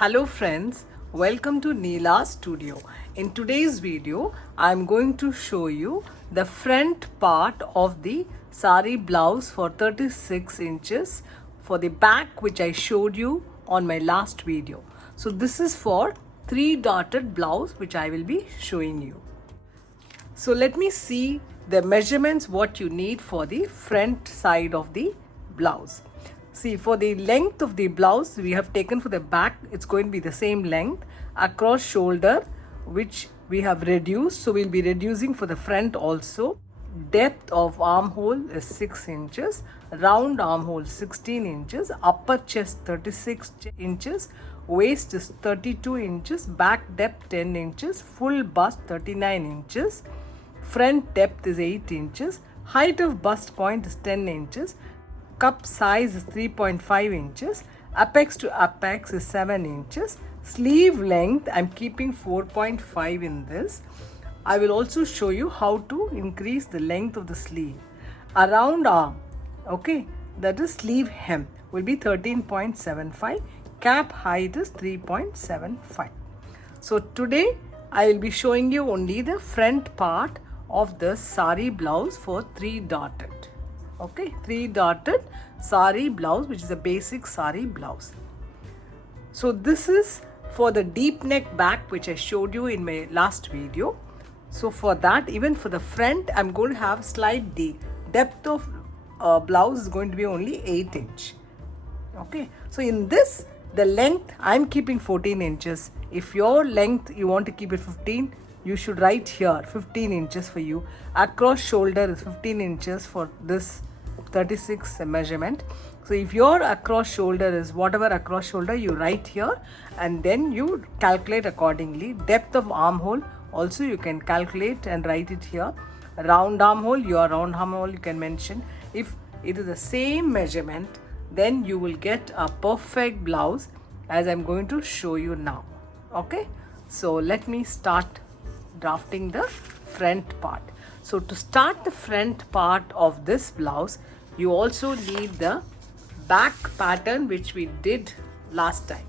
Hello friends, welcome to Neela's studio. In today's video, I am going to show you the front part of the sari blouse for 36 inches for the back which I showed you on my last video. So this is for 3-dotted blouse which I will be showing you. So let me see the measurements what you need for the front side of the blouse. See, for the length of the blouse we have taken for the back, it's going to be the same length. Across shoulder which we have reduced, so we'll be reducing for the front also. Depth of armhole is 6 inches, round armhole 16 inches, upper chest 36 inches, waist is 32 inches, back depth 10 inches, full bust 39 inches, front depth is 8 inches, height of bust point is 10 inches, cup size is 3.5 inches, apex to apex is 7 inches, sleeve length I'm keeping 4.5 in this. I will also show you how to increase the length of the sleeve. Around arm, okay, that is sleeve hem will be 13.75, cap height is 3.75. So today I will be showing you only the front part of the sari blouse for 3-dotted. Okay, 3-dotted sari blouse, which is a basic sari blouse. So this is for the deep neck back which I showed you in my last video. So for that, even for the front, I'm going to have slight depth of blouse is going to be only 8 inch. Okay, so in this, the length I'm keeping 14 inches. If your length you want to keep it 15, you should write here 15 inches for you. Across shoulder is 15 inches for this 36 measurement. So if your across shoulder is whatever across shoulder, you write here and then you calculate accordingly. Depth of armhole also you can calculate and write it here. Round armhole, your round armhole you can mention. If it is the same measurement, then you will get a perfect blouse as I'm going to show you now. Okay, so let me start drafting the front part. So to start the front part of this blouse, you also need the back pattern which we did last time.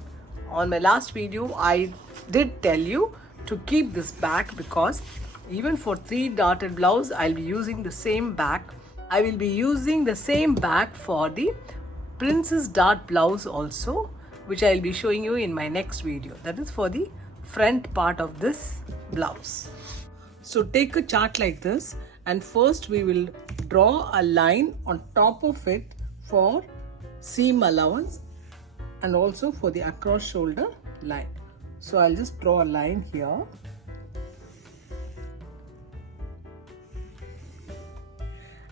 On my last video, I did tell you to keep this back because even for 3-dotted blouse, I'll be using the same back. I will be using the same back for the princess dart blouse also, which I'll be showing you in my next video. That is for the front part of this blouse. So take a chart like this and first we will draw a line on top of it for seam allowance and also for the across shoulder line. So I'll just draw a line here.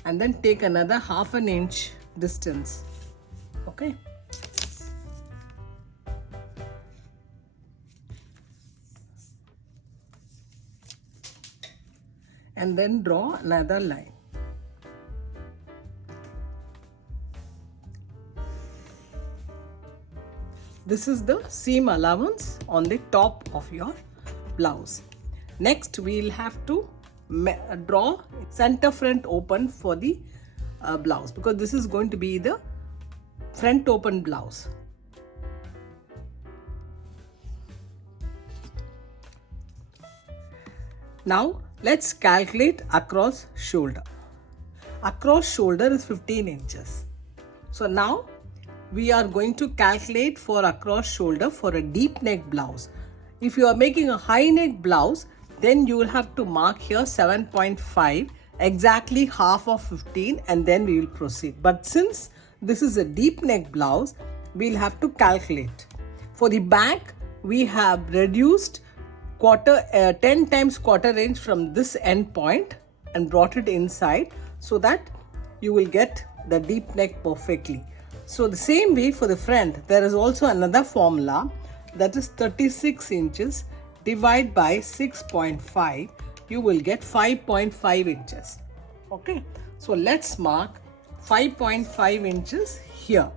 And then take another half an inch distance. Okay. And then draw another line. This is the seam allowance on the top of your blouse. Next, we'll have to draw center front open for the blouse because this is going to be the front open blouse. Now, let's calculate across shoulder. Across shoulder is 15 inches. So now we are going to calculate for across shoulder for a deep neck blouse. If you are making a high neck blouse, then you will have to mark here 7.5, exactly half of 15, and then we will proceed. But since this is a deep neck blouse, we'll have to calculate. For the back, we have reduced 10 times quarter inch from this end point and brought it inside so that you will get the deep neck perfectly. So the same way for the front, there is also another formula, that is 36 inches divided by 6.5, you will get 5.5 inches. Okay, so let's mark 5.5 inches here.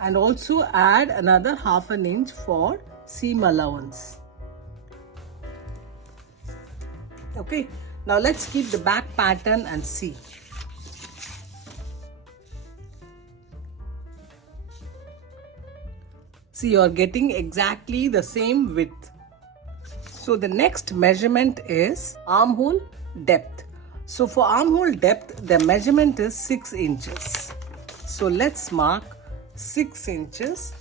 And also add another half an inch for seam allowance. Okay, Now let's keep the back pattern and see. See, you are getting exactly the same width. So the next measurement is armhole depth. So for armhole depth, the measurement is 6 inches. So let's mark 6 inches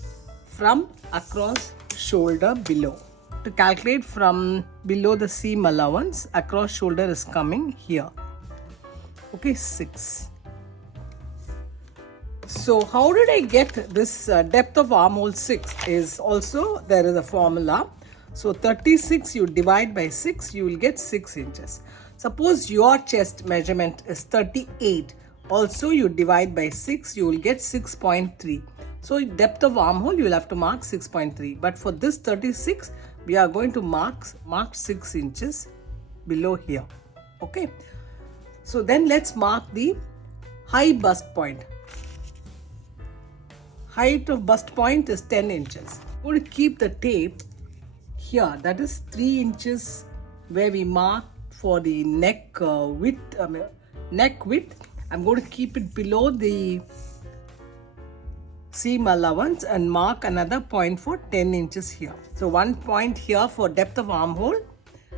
from across shoulder below. To calculate from below the seam allowance, across shoulder is coming here. Okay, 6. So how did I get this depth of armhole 6 is also there is a formula. So 36 you divide by 6, you will get 6 inches. Suppose your chest measurement is 38. Also you divide by 6, you will get 6.3. So depth of armhole you will have to mark 6.3. But for this 36, we are going to mark 6 inches below here. Okay. So then let's mark the high bust point. Height of bust point is 10 inches. I'm going to keep the tape here, that is 3 inches where we mark for the neck width. I'm going to keep it below the seam allowance and mark another point for 10 inches here. So 1 point here for depth of armhole,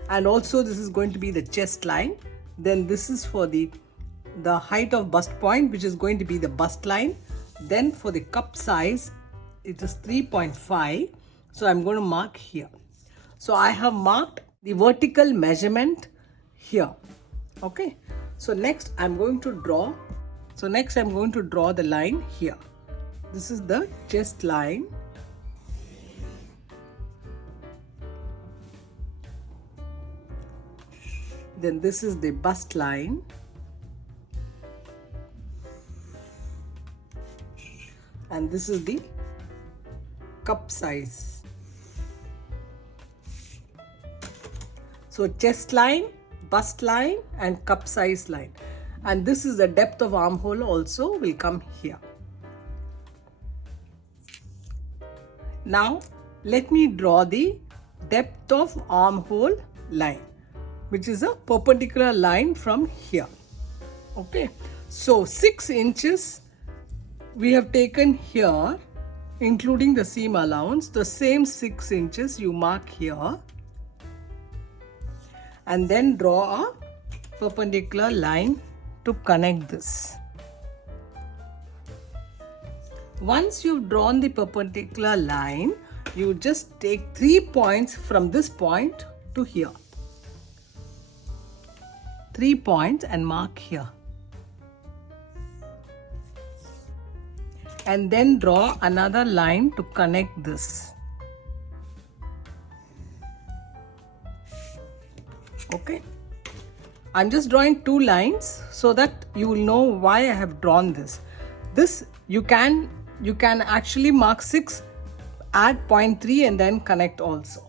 and also this is going to be the chest line. Then this is for the height of bust point, which is going to be the bust line. Then for the cup size, it is 3.5. So I'm going to mark here. So I have marked the vertical measurement here. Okay. So next I'm going to draw. The line here. This is the chest line. Then this is the bust line. And this is the cup size. So chest line, bust line and cup size line. And this is the depth of armhole also will come here. Now let me draw the depth of armhole line, which is a perpendicular line from here. Okay. So 6 inches we have taken here, including the seam allowance. The same 6 inches you mark here and then draw a perpendicular line to connect this. Once you've drawn the perpendicular line, you just take 3 points from this point to here. 3 points and mark here. And then draw another line to connect this. Okay. I'm just drawing 2 lines so that you will know why I have drawn this. This you can actually mark 6, add 0.3 and then connect also.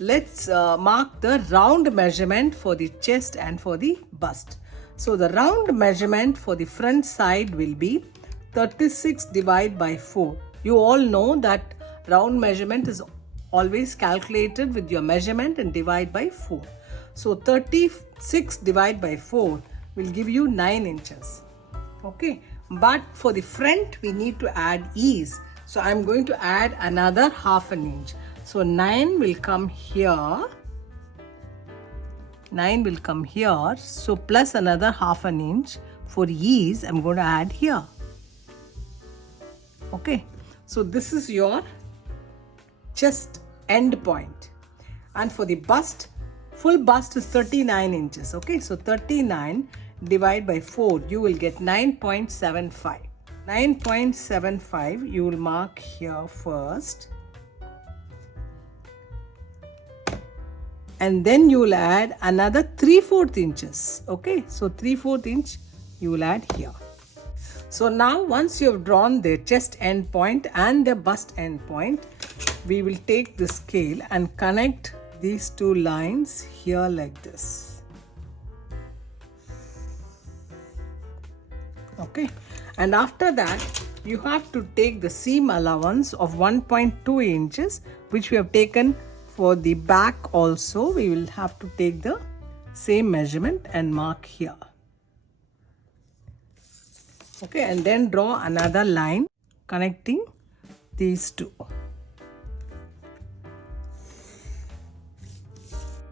Let's mark the round measurement for the chest and for the bust. So the round measurement for the front side will be 36 divided by 4. You all know that round measurement is always calculated with your measurement and divide by 4. So 36 divided by 4 will give you 9 inches. Okay. But for the front we need to add ease. So I'm going to add another half an inch. So 9 will come here. 9 will come here. So plus another half an inch for ease I'm going to add here. Okay. So this is your chest end point. And for the bust, full bust is 39 inches. Okay. So 39 divided by 4, you will get 9.75. 9.75 you will mark here first. And then you will add another 3/4 inches. Okay. So 3/4 inch you will add here. So now once you have drawn the chest end point and the bust end point, we will take the scale and connect these 2 lines here like this. Okay. And after that, you have to take the seam allowance of 1.2 inches, which we have taken for the back also. We will have to take the same measurement and mark here. Okay, and then draw another line connecting these two.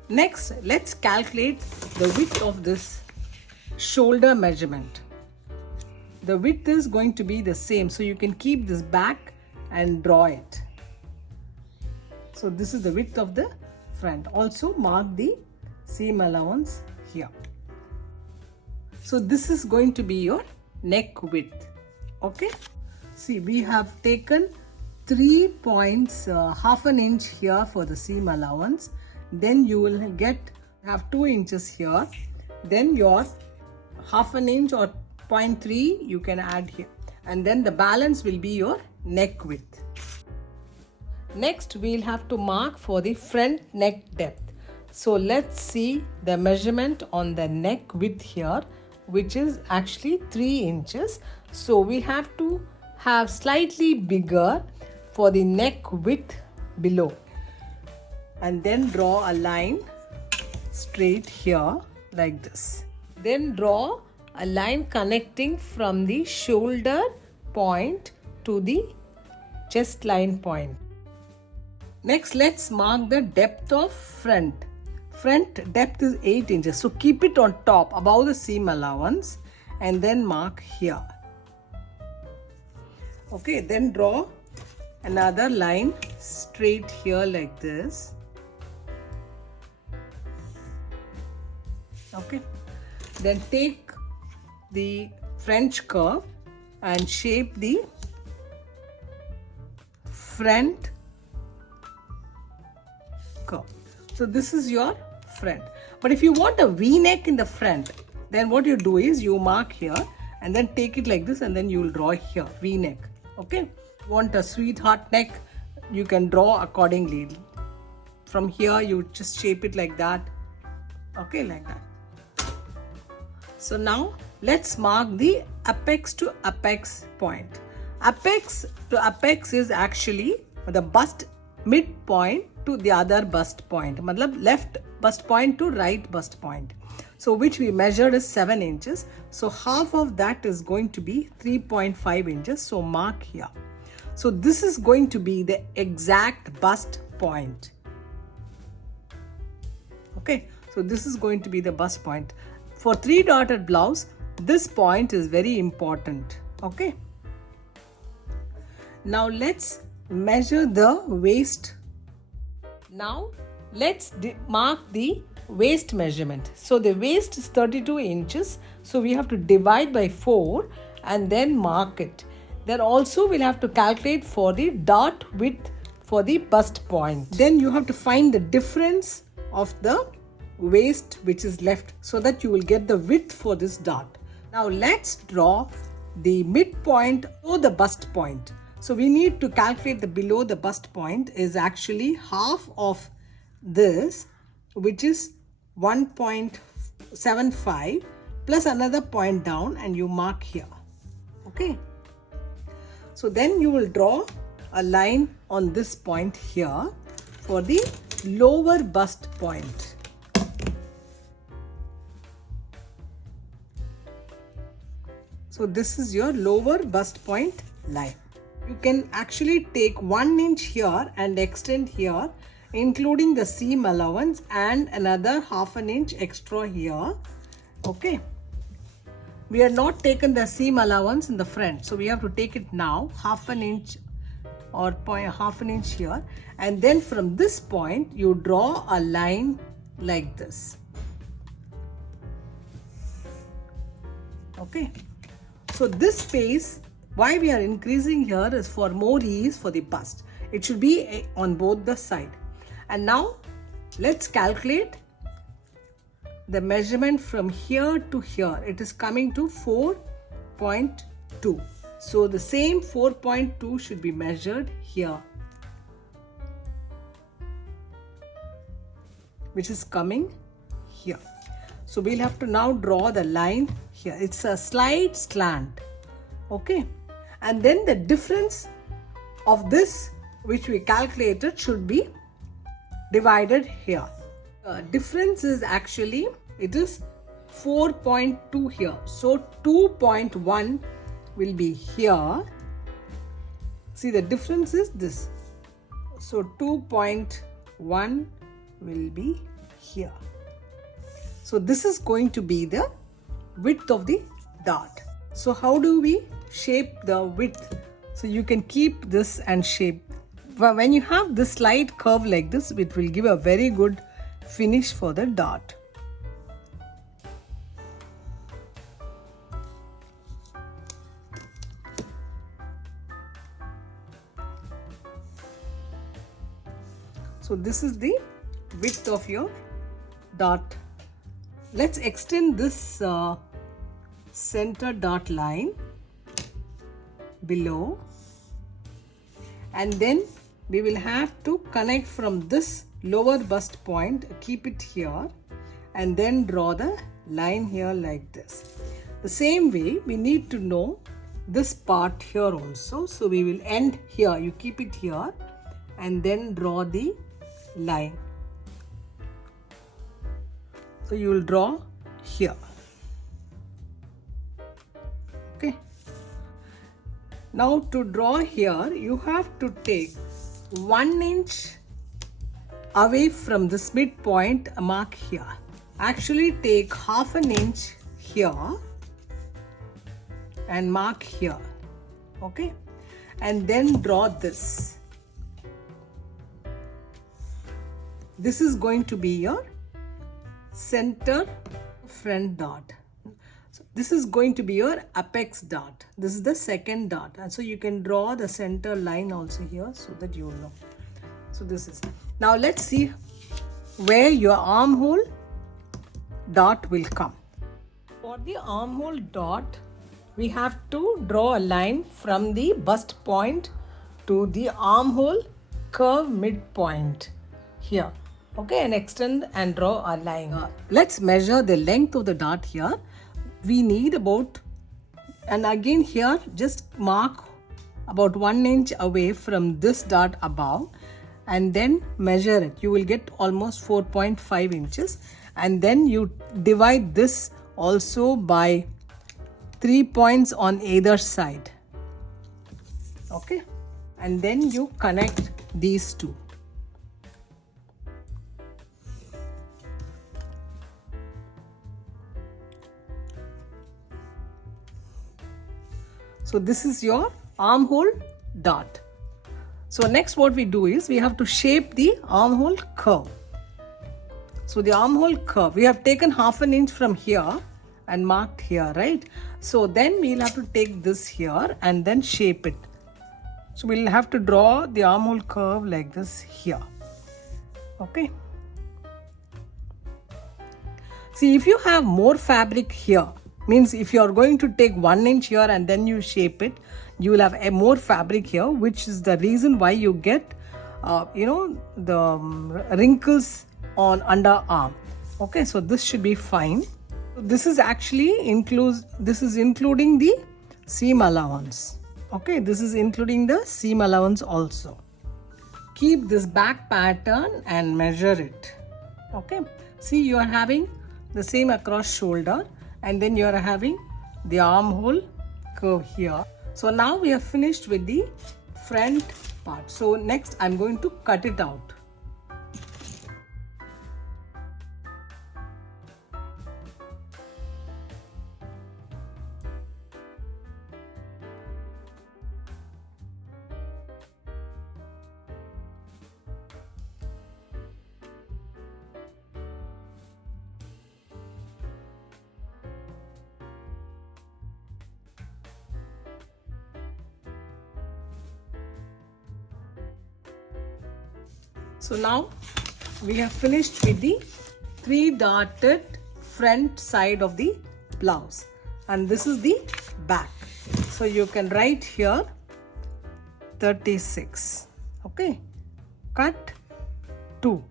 Next, let's calculate the width of this shoulder measurement. The width is going to be the same, so you can keep this back and draw it. So this is the width of the front. Also mark the seam allowance here. So this is going to be your neck width. Okay, see, we have taken 3 points, half an inch here for the seam allowance. Then you will have 2 inches here. Then your half an inch or 0.3 you can add here, and then the balance will be your neck width. Next, we'll have to mark for the front neck depth. So let's see the measurement on the neck width here, which is actually 3 inches. So we have to have slightly bigger for the neck width below. And then draw a line straight here like this. Then draw a line connecting from the shoulder point to the chest line point. Next, let's mark the depth of front. Front depth is 8 inches. So keep it on top above the seam allowance and then mark here. Okay, then draw another line straight here like this. Okay, then take the French curve and shape the front curve. So this is your front. But if you want a V-neck in the front, then what you do is you mark here and then take it like this, and then you will draw here V-neck. Okay, want a sweetheart neck, you can draw accordingly. From here you just shape it like that. Okay, like that. So now let's mark the apex to apex point. Apex to apex is actually the bust midpoint to the other bust point. Matlab left bust point to right bust point. So which we measured is 7 inches. So half of that is going to be 3.5 inches. So mark here. So this is going to be the exact bust point. Okay, so this is going to be the bust point. For 3-dotted blouse, this point is very important. Okay. Now let's measure the waist. Now let's mark the waist measurement. So the waist is 32 inches. So we have to divide by 4 and then mark it. Then also we'll have to calculate for the dart width for the bust point. Then you have to find the difference of the waist which is left, so that you will get the width for this dart. Now let's draw the midpoint or the bust point. So we need to calculate the below the bust point is actually half of this, which is 1.75 plus another point down, and you mark here. Okay. So then you will draw a line on this point here for the lower bust point. So this is your lower bust point line. You can actually take 1 inch here and extend here, including the seam allowance, and another half an inch extra here. Okay. We have not taken the seam allowance in the front, so we have to take it now, half an inch or half an inch here, and then from this point you draw a line like this. Okay. So this space, why we are increasing here, is for more ease for the bust. It should be on both the side. And now let's calculate the measurement from here to here. It is coming to 4.2. So the same 4.2 should be measured here, which is coming here. So we'll have to now draw the line here. It's a slight slant. Okay. And then the difference of this, which we calculated, should be divided here. Difference is actually it is 4.2 here. So 2.1 will be here. See, the difference is this. So 2.1 will be here. So this is going to be the width of the dart. So how do we shape the width? So you can keep this and shape. When you have this slight curve like this, it will give a very good finish for the dart. So this is the width of your dart. Let's extend this center dot line below, and then we will have to connect from this lower bust point, keep it here, and then draw the line here like this. The same way we need to know this part here also. So we will end here, you keep it here, and then draw the line. So you will draw here. Okay. Now to draw here, you have to take 1 inch away from this midpoint, mark here. Actually take half an inch here and mark here. Okay. And then draw this. This is going to be your center front dart. So this is going to be your apex dart. This is the second dart. And so you can draw the center line also here so that you know. So this is. Now let's see where your armhole dart will come. For the armhole dart, we have to draw a line from the bust point to the armhole curve midpoint here. Okay, and extend and draw a line. Let's measure the length of the dart here. We need about, and again here just mark about 1 inch away from this dart above, and then measure it. You will get almost 4.5 inches, and then you divide this also by 3 points on either side. Okay, and then you connect these two. So this is your armhole dart. So next what we do is we have to shape the armhole curve. So the armhole curve, we have taken half an inch from here and marked here, right? So then we'll have to take this here and then shape it. So we'll have to draw the armhole curve like this here. Okay. See, if you have more fabric here, means if you are going to take 1 inch here and then you shape it, you will have a more fabric here, which is the reason why you get the wrinkles on underarm. Okay, so this should be fine. This is actually including the seam allowance. Okay, this is including the seam allowance also. Keep this back pattern and measure it. Okay, see, you are having the same across shoulder, and then you are having the armhole curve here. So now we are finished with the front part. So next I'm going to cut it out. So now we have finished with the 3-darted front side of the blouse, and this is the back. So you can write here 36. Okay, cut 2.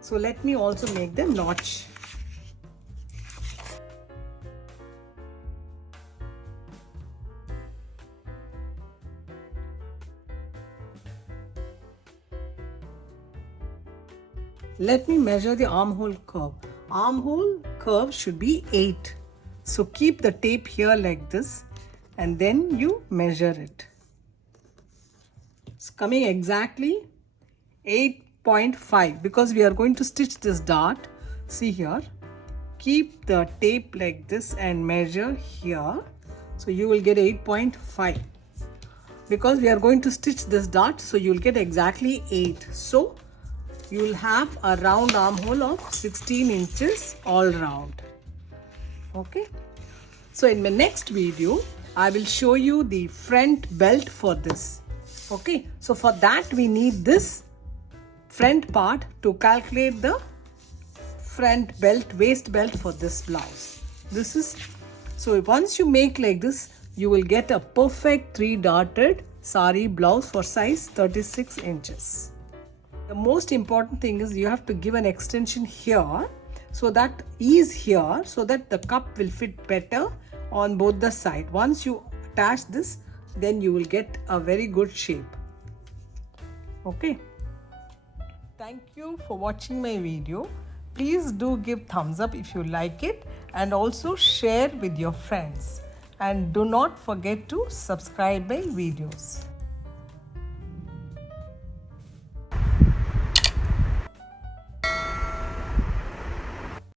So let me also make the notch. Let me measure the armhole curve. Armhole curve should be 8. So keep the tape here like this and then you measure it. It's coming exactly 8.5 because we are going to stitch this dart. See here. Keep the tape like this and measure here. So you will get 8.5. Because we are going to stitch this dart, so you will get exactly 8. So you will have a round armhole of 16 inches all round. Okay. So in my next video, I will show you the front belt for this. Okay. So for that we need this front part to calculate the front belt, waist belt for this blouse. This is, so once you make like this, you will get a perfect 3-darted sari blouse for size 36 inches. The most important thing is you have to give an extension here so that ease here so that the cup will fit better on both the side. Once you attach this, then you will get a very good shape. Okay. Thank you for watching my video. Please do give thumbs up if you like it and also share with your friends. And do not forget to subscribe my videos.